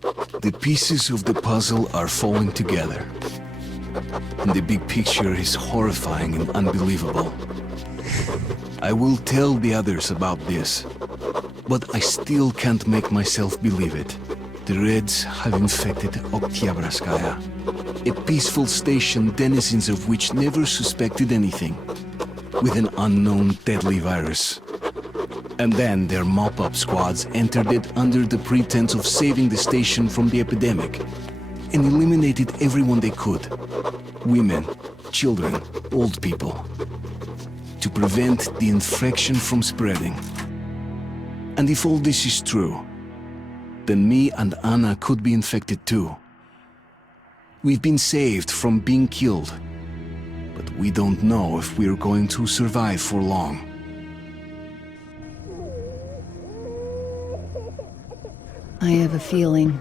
The pieces of the puzzle are falling together. And the big picture is horrifying and unbelievable. I will tell the others about this, but I still can't make myself believe it. The Reds have infected Oktyabrskaya, a peaceful station denizens of which never suspected anything, with an unknown deadly virus. And then their mop-up squads entered it under the pretense of saving the station from the epidemic, and eliminated everyone they could. Women, children, old people. To prevent the infection from spreading. And if all this is true, then me and Anna could be infected too. We've been saved from being killed, but we don't know if we're going to survive for long. I have a feeling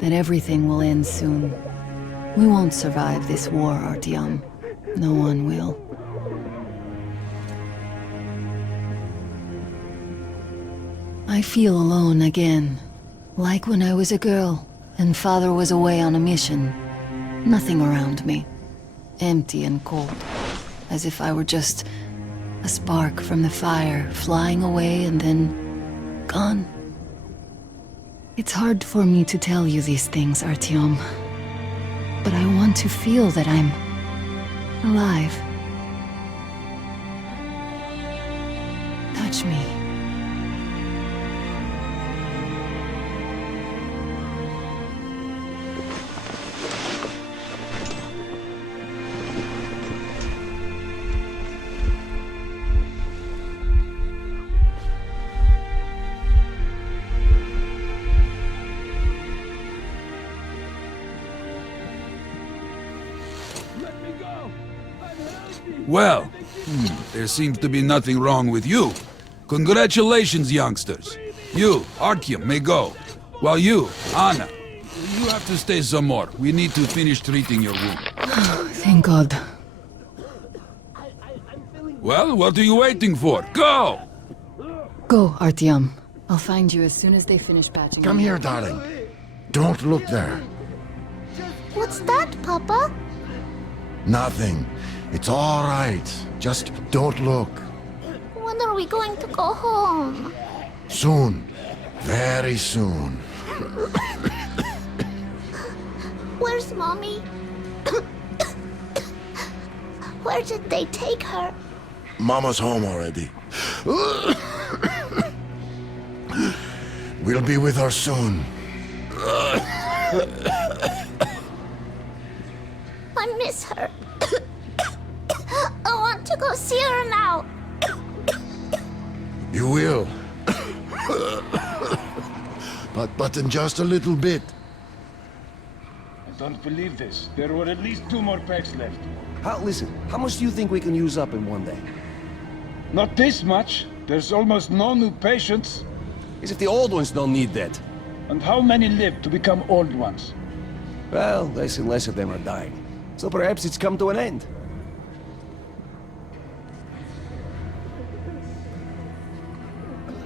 that everything will end soon. We won't survive this war, Artyom. No one will. I feel alone again, like when I was a girl and Father was away on a mission. Nothing around me. Empty and cold, as if I were just a spark from the fire, flying away and then gone. It's hard for me to tell you these things, Artyom. But I want to feel that I'm alive. Touch me. Well, there seems to be nothing wrong with you. Congratulations, youngsters. You, Artyom, may go. While you, Anna, you have to stay some more. We need to finish treating your wound. Thank God. Well, what are you waiting for? Go! Go, Artyom. I'll find you as soon as they finish patching. Come here, darling. Don't look there. What's that, Papa? Nothing. It's all right. Just don't look. When are we going to go home? Soon. Very soon. Where's Mommy? Where did they take her? Mama's home already. We'll be with her soon. I miss her. I want to go see her now. You will. But in just a little bit. I don't believe this. There were at least 2 more packs left. Listen, how much do you think we can use up in one day? Not this much. There's almost no new patients. As if the old ones don't need that. And how many live to become old ones? Well, less and less of them are dying. So perhaps it's come to an end.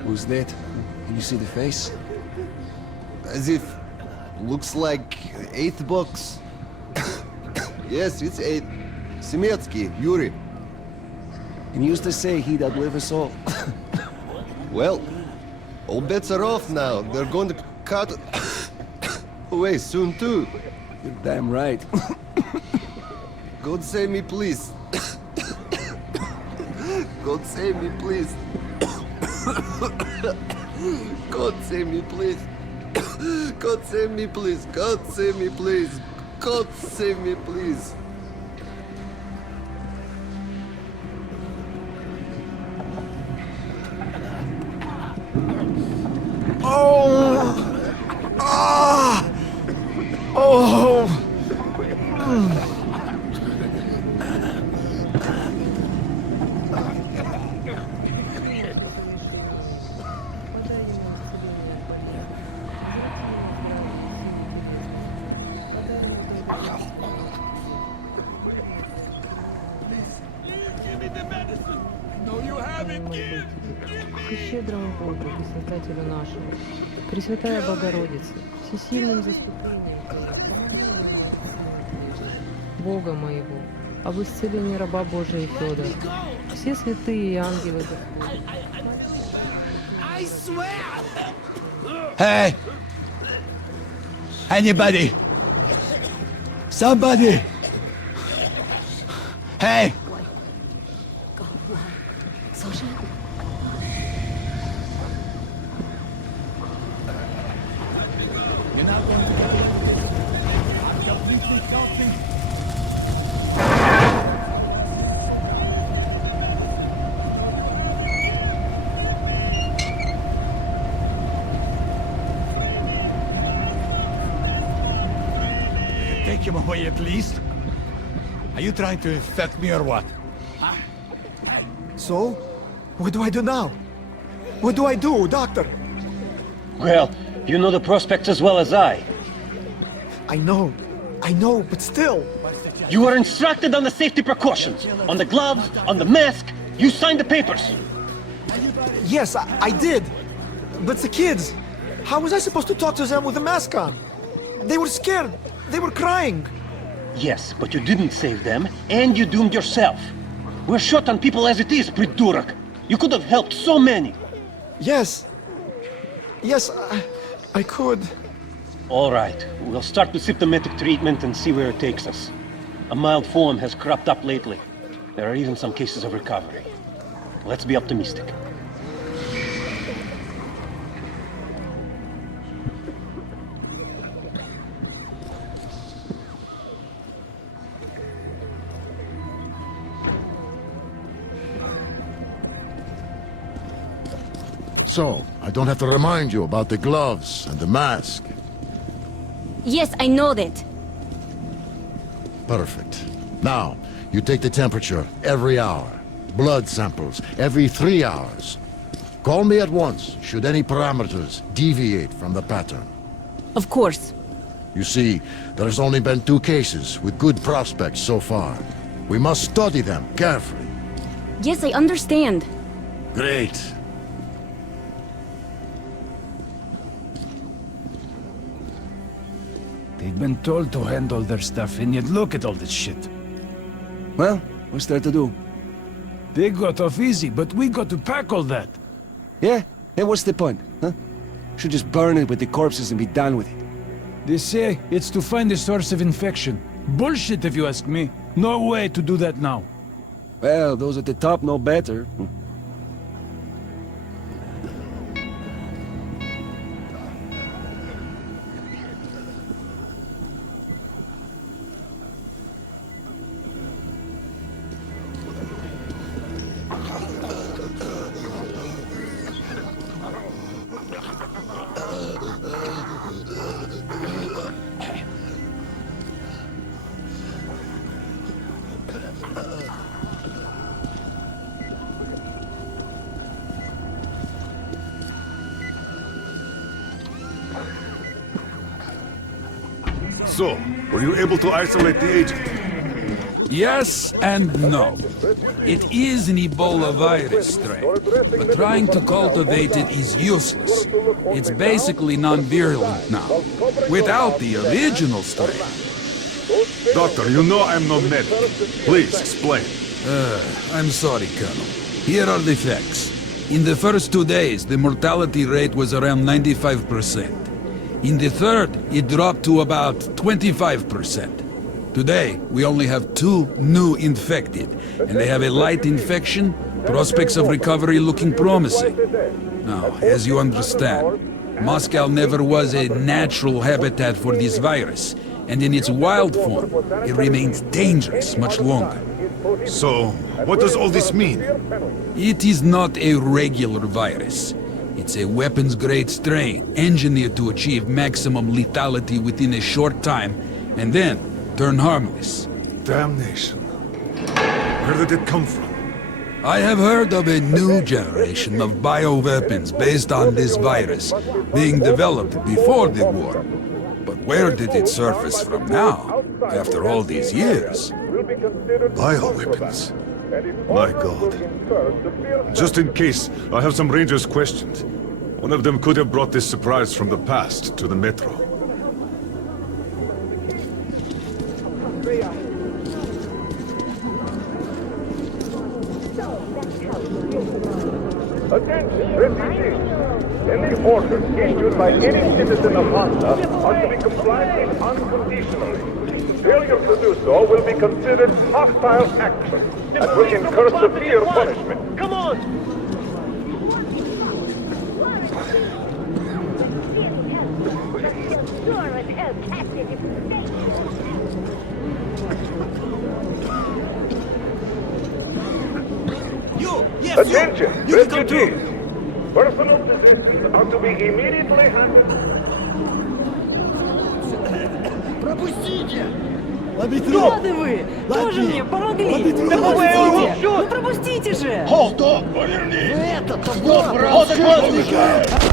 Who's that? Can you see the face? As if... looks like 8th box. Yes, it's 8. Semetsky, Yuri. And used to say he'd outlive us all. Well, all bets are off now. They're going to cut away soon too. You're damn right. God save me, please. God save me, please. God save me, please. God save me, please. God save me, please. God save me, please. К щедрому Богу и Создателю нашему, Пресвятая Богородица, всесильным заступлением Бога моего, об исцелении раба Божия Федора, все святые и ангелы Господи. Hey! Anybody! Somebody! Hey! Take him away at least. Are you trying to infect me or what? So? What do I do now? What do I do, Doctor? Well, you know the prospects as well as I. I know, but still. You were instructed on the safety precautions. On the gloves, on the mask. You signed the papers. Yes, I did. But the kids, how was I supposed to talk to them with a mask on? They were scared. They were crying. Yes, but you didn't save them, and you doomed yourself. We're short on people as it is, Pridurak. You could have helped so many. Yes, I could. All right, we'll start with symptomatic treatment and see where it takes us. A mild form has cropped up lately. There are even some cases of recovery. Let's be optimistic. So, I don't have to remind you about the gloves and the mask. Yes, I know that. Perfect. Now, you take the temperature every hour. Blood samples every 3 hours. Call me at once should any parameters deviate from the pattern. Of course. You see, there's only been 2 cases with good prospects so far. We must study them carefully. Yes, I understand. Great. They'd been told to handle their stuff, and yet look at all this shit. Well, what's there to do? They got off easy, but we got to pack all that. Yeah? And what's the point, huh? Should just burn it with the corpses and be done with it. They say it's to find the source of infection. Bullshit, if you ask me. No way to do that now. Well, those at the top know better. So, were you able to isolate the agent? Yes and no. It is an Ebola virus strain, but trying to cultivate it is useless. It's basically non-virulent now, without the original strain. Doctor, you know I'm no medic. Please, explain. I'm sorry, Colonel. Here are the facts. In the first 2 days, the mortality rate was around 95%. In the third, it dropped to about 25%. Today, we only have 2 new infected, and they have a light infection, prospects of recovery looking promising. Now, as you understand, Moscow never was a natural habitat for this virus, and in its wild form, it remains dangerous much longer. So, what does all this mean? It is not a regular virus. It's a weapons-grade strain, engineered to achieve maximum lethality within a short time, and then turn harmless. Damnation. Where did it come from? I have heard of a new generation of bioweapons based on this virus, being developed before the war. But where did it surface from now, after all these years? Bioweapons. My God. Just in case, I have some Rangers questions. One of them could have brought this surprise from the past to the Metro. Attention, refugees! Any orders issued by any citizen of Hansa are to be complied with unconditionally. Failure to do so will be considered hostile action and will incur severe punishment. Come on! Attention, refugees! Personal possessions are to be immediately handled. Годы вы! Тоже мне помогли! Да пропустите! Ну пропустите же! Hold up! Поверни! Hold it!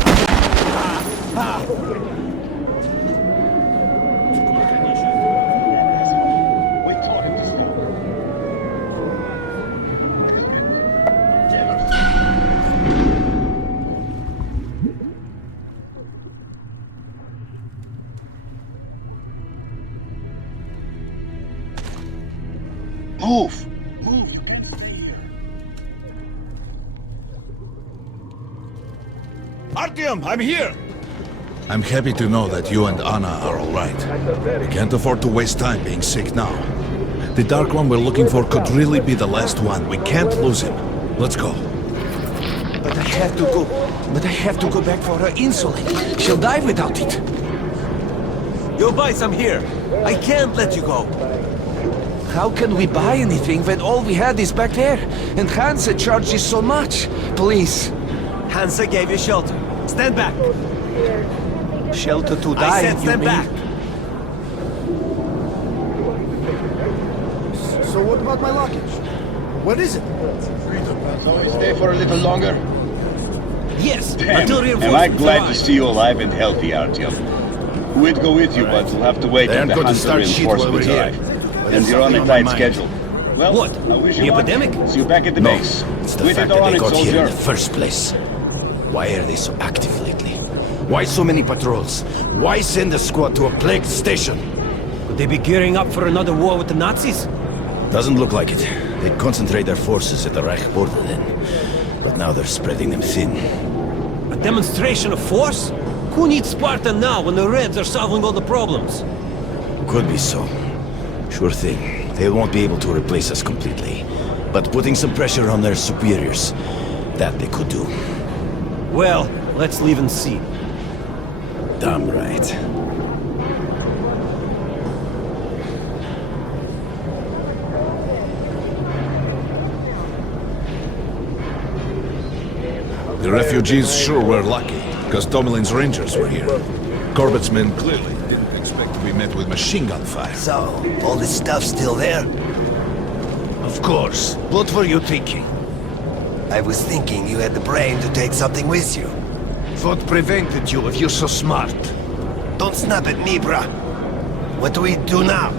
Move! Move, you can fear. Artyom, I'm here! I'm happy to know that you and Anna are all right. We can't afford to waste time being sick now. The Dark One we're looking for could really be the last one. We can't lose him. Let's go. But I have to go. But I have to go back for her insulin. She'll die without it. You buy some here. I can't let you go. How can we buy anything when all we had is back there? And Hansa charges so much. Please. Hansa gave you shelter. Stand back. Shelter to die, I said stand back. So what about my luggage? What is it? Only stay for a little longer? Yes, Damn, am I glad to see you alive and healthy, Artyom. We'd go with you, but we'll have to wait They on the aren't going to Hunter start shit while reinforcements we're arrive. here. And you're on a tight schedule. Well, What? I wish you The luck. epidemic? See you back at the No, base. it's the With fact it or that on they it, got here in soldier. the first place. Why are they so active lately? Why so many patrols? Why send a squad to a plagued station? Could they be gearing up for another war with the Nazis? Doesn't look like it. They'd concentrate their forces at the Reich border then. But now they're spreading them thin. A demonstration of force? Who needs Sparta now when the Reds are solving all the problems? Could be so. Sure thing. They won't be able to replace us completely. But putting some pressure on their superiors, that they could do. Well, let's leave and see. Damn right. The refugees sure were lucky, because Tomelin's rangers were here. Corbett's men clearly didn't expect to be met with machine gun fire. So, all this stuff still there? Of course. What were you thinking? I was thinking you had the brain to take something with you. What prevented you if you're so smart? Don't snap at me, bruh. What do we do now?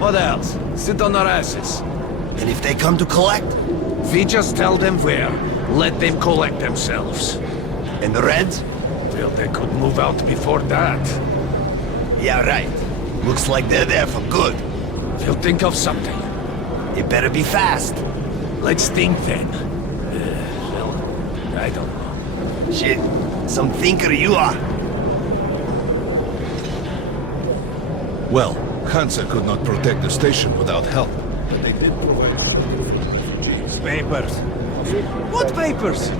What else? Sit on our asses. And if they come to collect? We just tell them where. Let them collect themselves. And the Reds? Well, they could move out before that. Yeah, right. Looks like they're there for good. We'll think of something. It better be fast. Let's think then. Well, I don't know. Shit. Some thinker you are. Well, Hansa could not protect the station without help, but they did provide refugees. Papers. What papers?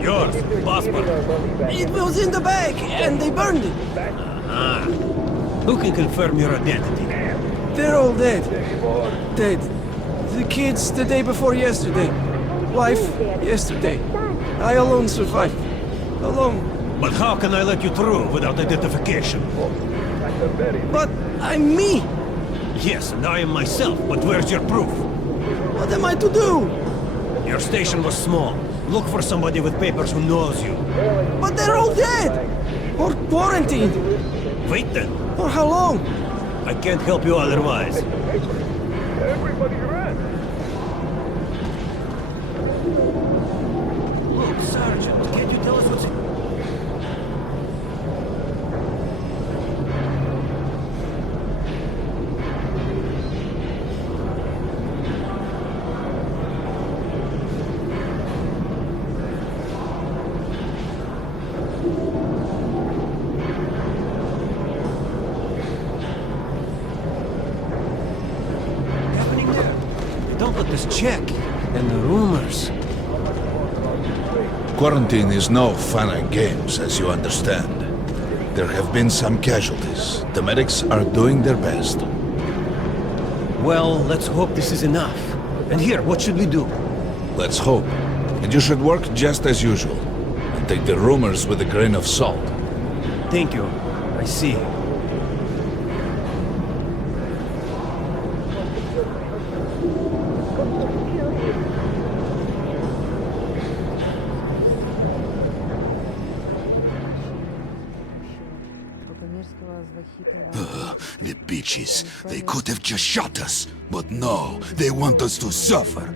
Yours, passport. It was in the bag, and they burned it. Ah. Who can confirm your identity? They're all dead. Dead. The kids the day before yesterday. Wife yesterday. I alone survived. Alone. But how can I let you through without identification? But I'm me. Yes, and I am myself, but where's your proof? What am I to do? Your station was small. Look for somebody with papers who knows you. But they're all dead! Or quarantined. Wait then. For how long? I can't help you otherwise. Everybody ran. Look, Sergeant, can't you tell us what's... Just check. And the rumors. Quarantine is no fun and games, as you understand. There have been some casualties. The medics are doing their best. Well, let's hope this is enough. And here, what should we do? Let's hope. And you should work just as usual. And take the rumors with a grain of salt. Thank you. I see. The bitches. They could have just shot us. But no, they want us to suffer.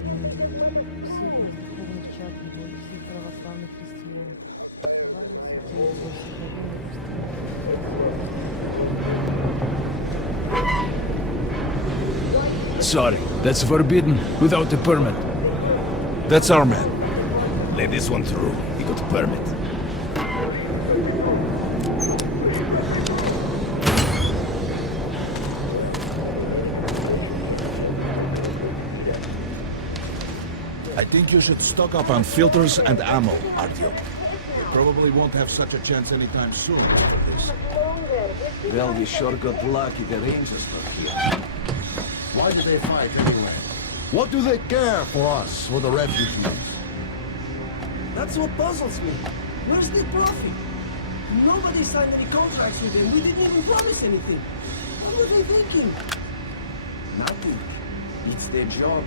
Sorry, that's forbidden without a permit. That's our man. Let this one through. He got a permit. I think you should stock up on filters and ammo, Artyom. We probably won't have such a chance anytime soon after this. Well, we sure got lucky the Rangers were here. Why do they fight anyway? What do they care for us or the refugees? That's what puzzles me. Where's the profit? Nobody signed any contracts with them. We didn't even promise anything. What were they thinking? Nothing. It's their job.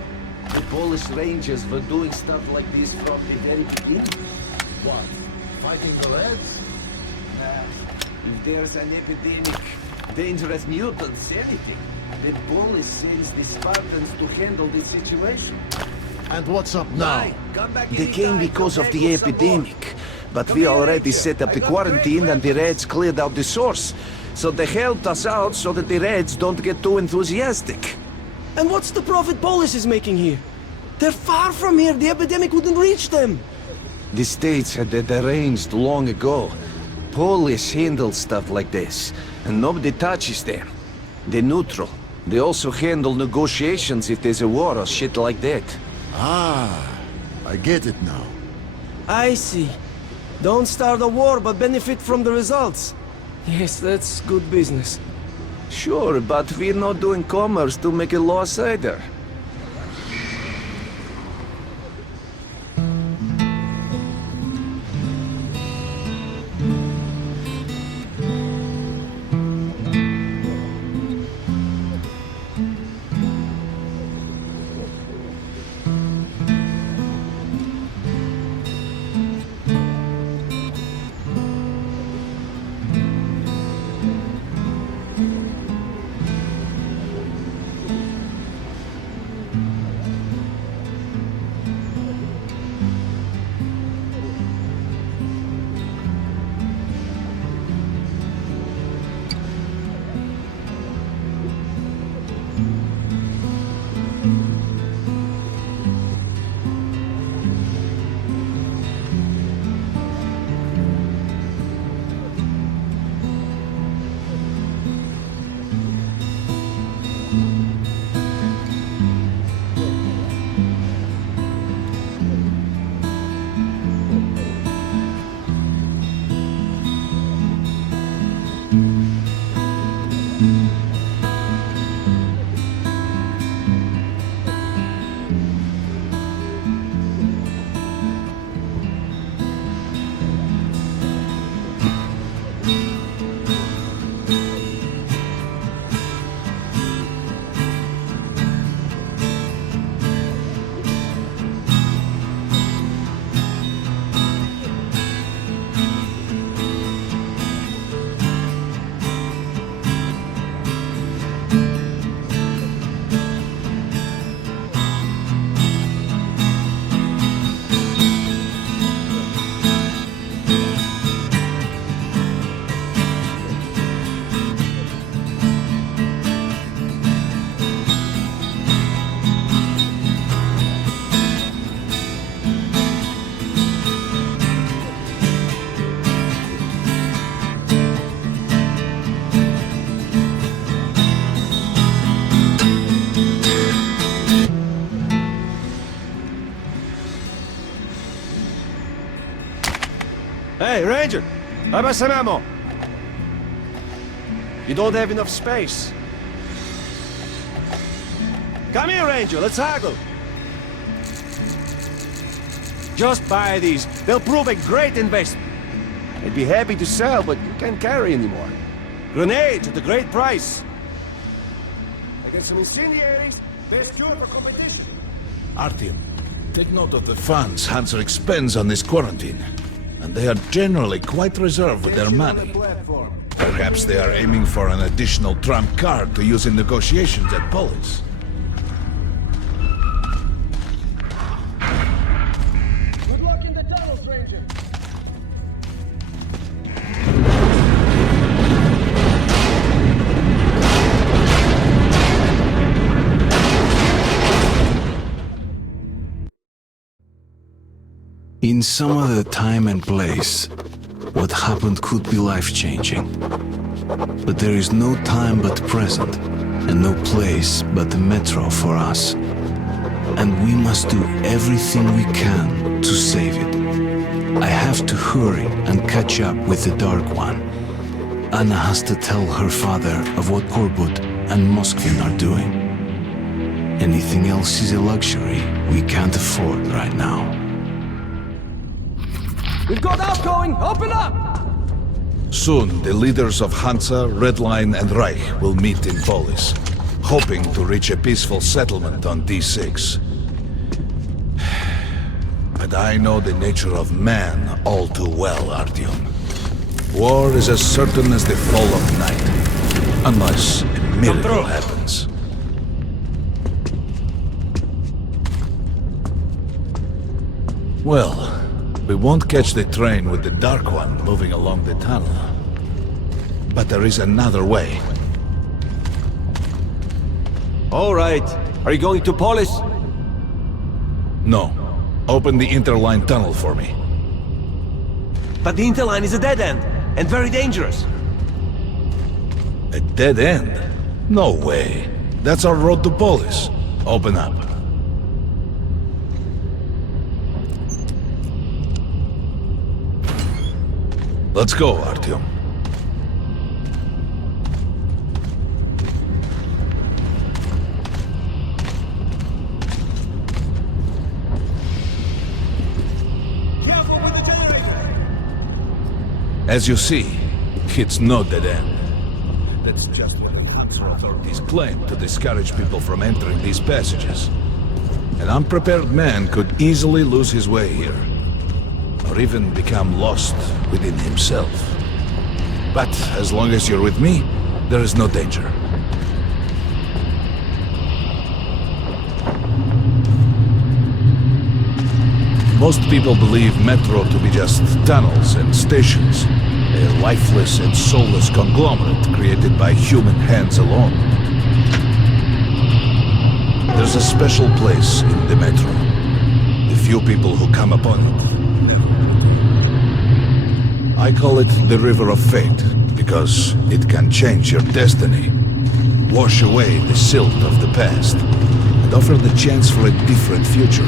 The Polish Rangers were doing stuff like this from the very beginning. What? Fighting the Reds? If there's an epidemic, dangerous mutants, anything, the Polish sends the Spartans to handle the situation. And what's up now? They came because of the epidemic, but we already set up the quarantine and the Reds cleared out the source. So they helped us out so that the Reds don't get too enthusiastic. And what's the profit Polish is making here? They're far from here. The epidemic wouldn't reach them. The States had that arranged long ago. Polish handle stuff like this, and nobody touches them. They're neutral. They also handle negotiations if there's a war or shit like that. Ah, I get it now. I see. Don't start a war, but benefit from the results. Yes, that's good business. Sure, but we're not doing commerce to make a loss either. Hey, Ranger! How about some ammo? You don't have enough space. Come here, Ranger, let's haggle. Just buy these. They'll prove a great investment. I'd be happy to sell, but you can't carry anymore. Grenades at a great price. I got some incendiaries. Best cure for competition. Artyom, take note of the funds Hansa expends on this quarantine. And they are generally quite reserved with their money. Perhaps they are aiming for an additional trump card to use in negotiations at Polis. Good luck in the tunnels, Ranger. In some other time and place, what happened could be life-changing. But there is no time but present, and no place but the metro for us. And we must do everything we can to save it. I have to hurry and catch up with the Dark One. Anna has to tell her father of what Korbut and Moskvin are doing. Anything else is a luxury we can't afford right now. We've got outgoing! Open up! Soon, the leaders of Hansa, Red Line, and Reich will meet in Polis, hoping to reach a peaceful settlement on D6. But I know the nature of man all too well, Artyom. War is as certain as the fall of night, unless a miracle happens. Well, we won't catch the train with the Dark One moving along the tunnel. But there is another way. All right. Are you going to Polis? No. Open the Interline tunnel for me. But the Interline is a dead end, and very dangerous. A dead end? No way. That's our road to Polis. Open up. Let's go, Artyom. Careful with the generator! As you see, it's no dead end. That's just what the Hansa authorities claim to discourage people from entering these passages. An unprepared man could easily lose his way here, or even become lost within himself. But as long as you're with me, there is no danger. Most people believe Metro to be just tunnels and stations, a lifeless and soulless conglomerate created by human hands alone. There's a special place in the Metro. The few people who come upon it. I call it the River of Fate, because it can change your destiny, wash away the silt of the past, and offer the chance for a different future.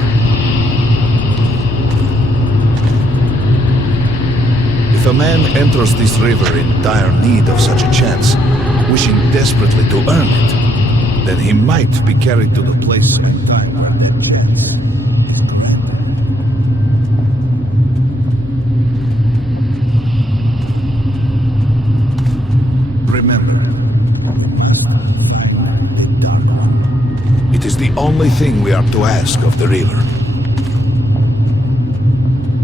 If a man enters this river in dire need of such a chance, wishing desperately to earn it, then he might be carried to the place and time where that chance. Remember, the Dark One. It is the only thing we are to ask of the river.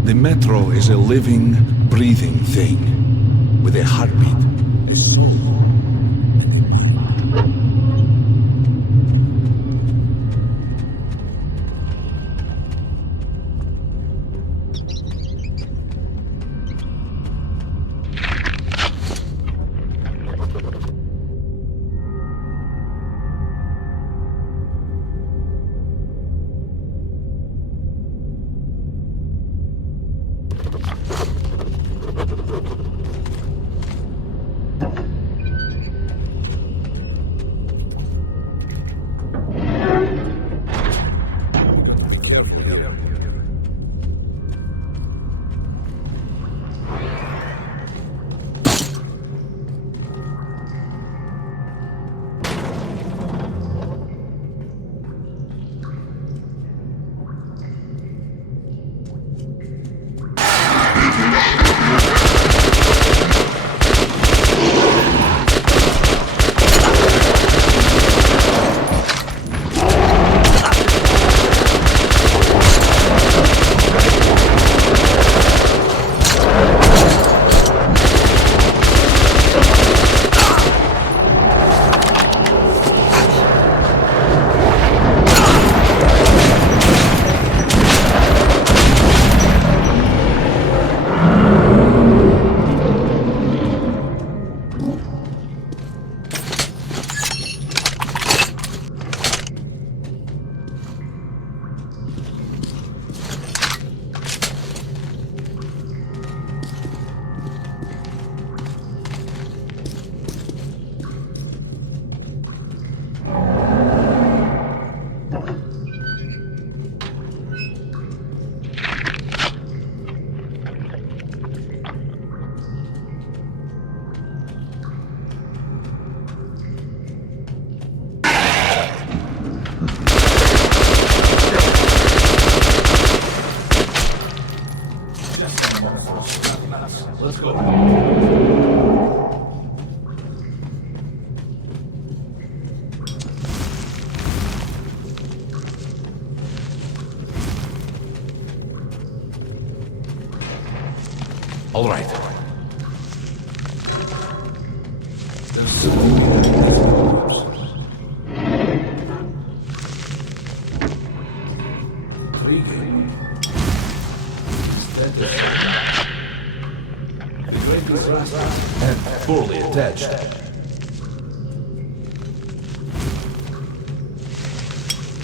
The Metro is a living, breathing thing, with a heartbeat, a soul. All right. And poorly attached.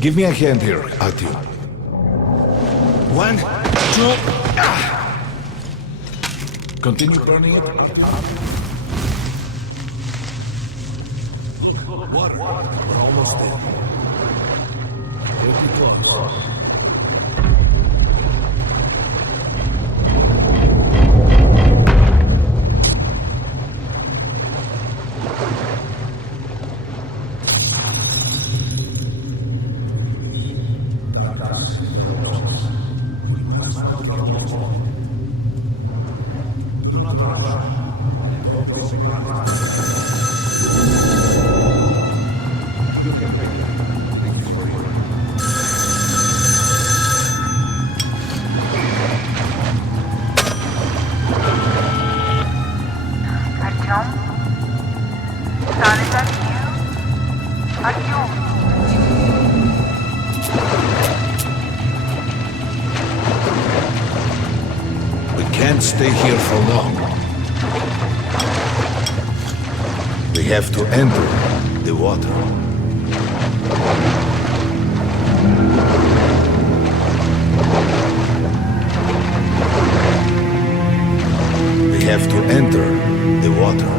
Give me a hand here, Artyom. 1, 2... Continue burning it. Water. We're almost there. Take it close. Stay here for long. We have to enter the water. We have to enter the water.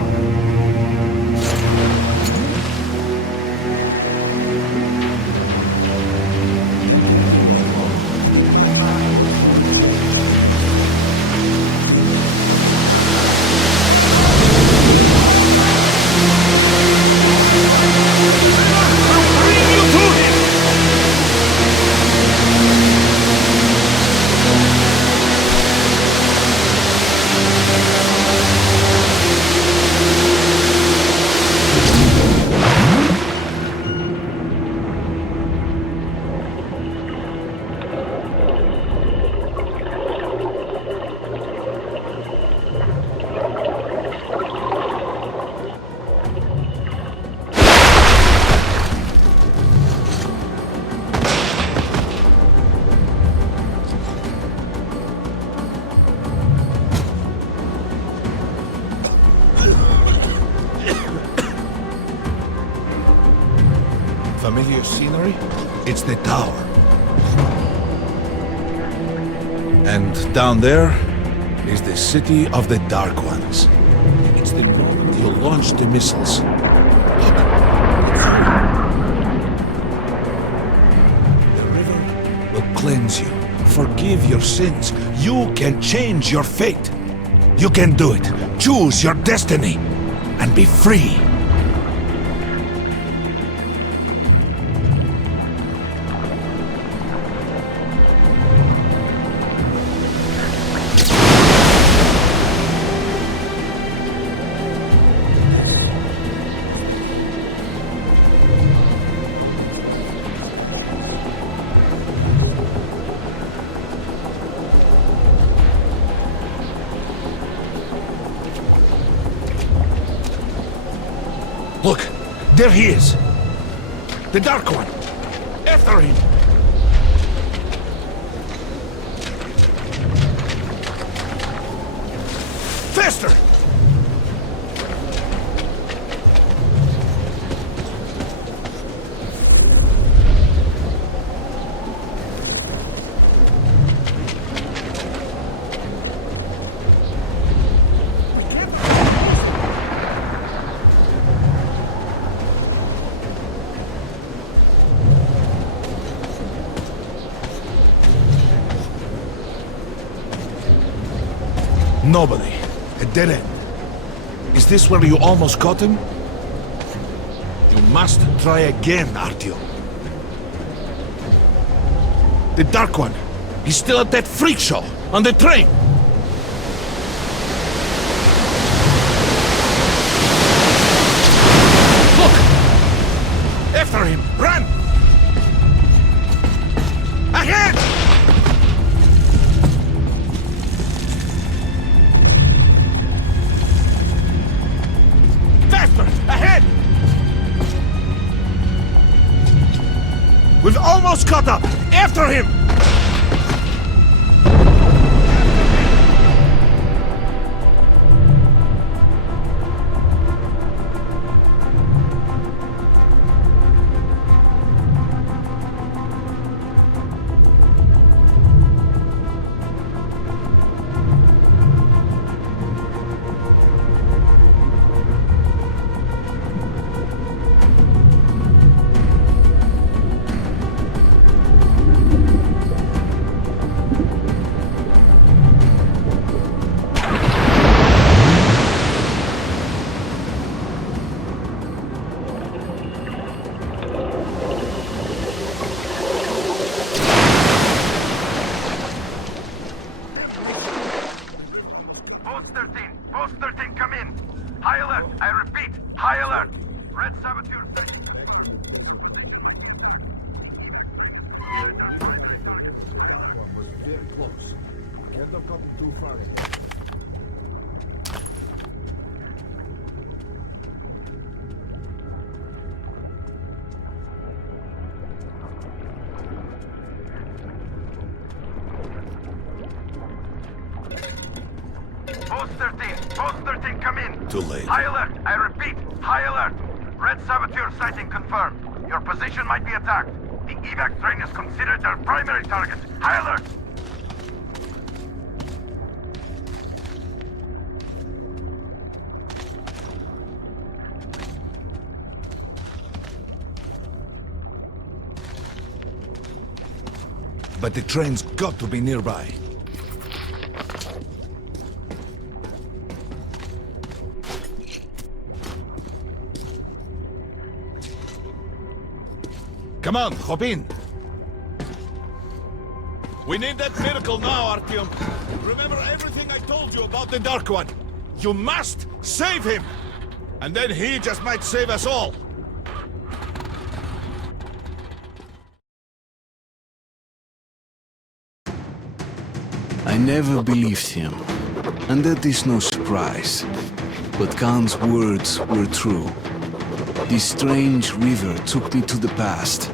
Familiar scenery? It's the tower. And down there is the city of the Dark Ones. It's the moment you launch the missiles. Look. The river will cleanse you, forgive your sins. You can change your fate. You can do it. Choose your destiny and be free. Look, there he is. The Dark One. After him. Faster! Nobody. A dead end. Is this where you almost caught him? You must try again, Artyom. The Dark One. He's still at that freak show on the train. Look! After him! Run! Ahead! We've almost caught up! After him! Post 13, Post 13, come in. Too late. High alert, I repeat, high alert. Red Saboteur sighting confirmed. Your position might be attacked. The evac train is considered their primary target. High alert. But the train's got to be nearby. Come on, hop in. We need that miracle now, Artyom. Remember everything I told you about the Dark One. You must save him. And then he just might save us all. I never believed him, and that is no surprise. But Khan's words were true. This strange river took me to the past.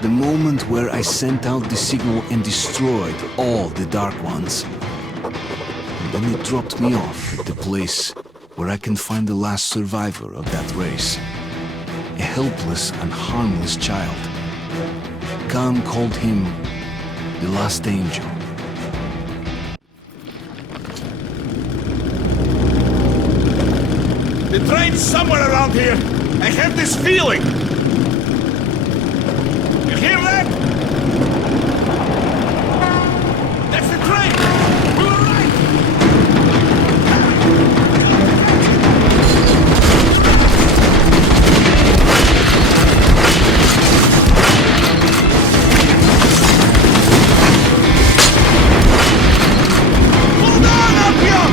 The moment where I sent out the signal and destroyed all the Dark Ones. And then it dropped me off at the place where I can find the last survivor of that race. A helpless and harmless child. Khan called him the Last Angel. The train's somewhere around here. I have this feeling. You hear that? That's the train. To the right. Hold on, Artyom!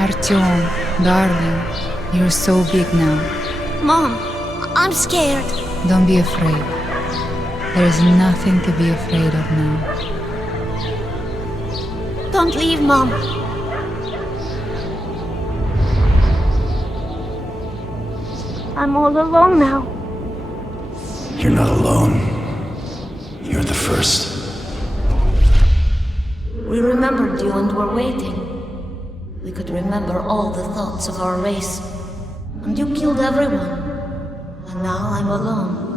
Artyom, darling, you're so big now. Mom, I'm scared. Don't be afraid. There is nothing to be afraid of now. Don't leave, Mom. I'm all alone now. You're not alone. You're the first. We remembered you and were waiting. We could remember all the thoughts of our race. And you killed everyone. And now I'm alone.